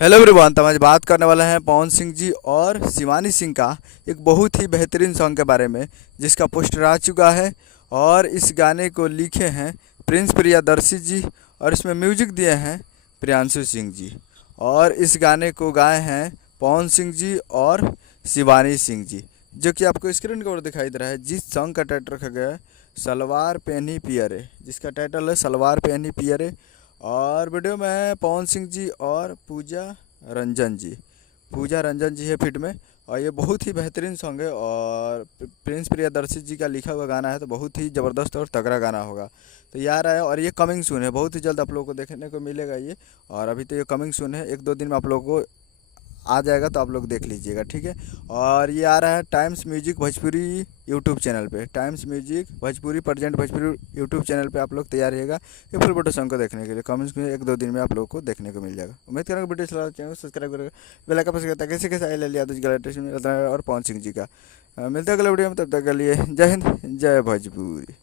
Hello everyone. तो आज बात करने वाले हैं पवन सिंह जी और शिवानी सिंह का एक बहुत ही बेहतरीन सॉन्ग के बारे में, जिसका पोस्टर आ चुका है। और इस गाने को लिखे हैं प्रिंस प्रियदर्शी जी, और इसमें म्यूजिक दिए हैं प्रियांशु सिंह जी। और इस गाने को गाए हैं पवन सिंह जी और शिवानी सिंह जी, जो कि आपको स्क्रीन के ऊपर दिखाई दे रहा है। जिस सॉन्ग का टाइटल रखा गया है सलवार पहनी पियरे, जिसका टाइटल है सलवार पहनी पियरे। और वीडियो में है पवन सिंह जी और पूजा रंजन जी है फिट में। और ये बहुत ही बेहतरीन सॉन्ग है, और प्रिंस प्रियदर्शी जी का लिखा हुआ गाना है, तो बहुत ही ज़बरदस्त और तगड़ा गाना होगा। तो ये आ रहा है, और ये कमिंग सून है, बहुत ही जल्द आप लोगों को देखने को मिलेगा ये। और अभी तो ये कमिंग सून है, एक दो दिन में आप लोगों को आ जाएगा, तो आप लोग देख लीजिएगा, ठीक है। और ये आ रहा है Times Music Bhojpuri YouTube channel पे। Times Music Bhojpuri present Bhojpuri YouTube channel पे आप लोग तैयार रहिएगा ये फुल फोटो सॉन्ग को देखने के लिए। कमेंट्स में एक दो दिन में आप लोगों को देखने को मिल जाएगा। उम्मीद करेंगे वीडियो चला चैनल सब्सक्राइब करेगा, बेल आइकन प्रेस करता है। कैसे कैसे आई लिया यादव और पवन सिंह जी का। मिलते हैं अगले वीडियो में, तब तक के लिए जय हिंद जय भोजपुरी।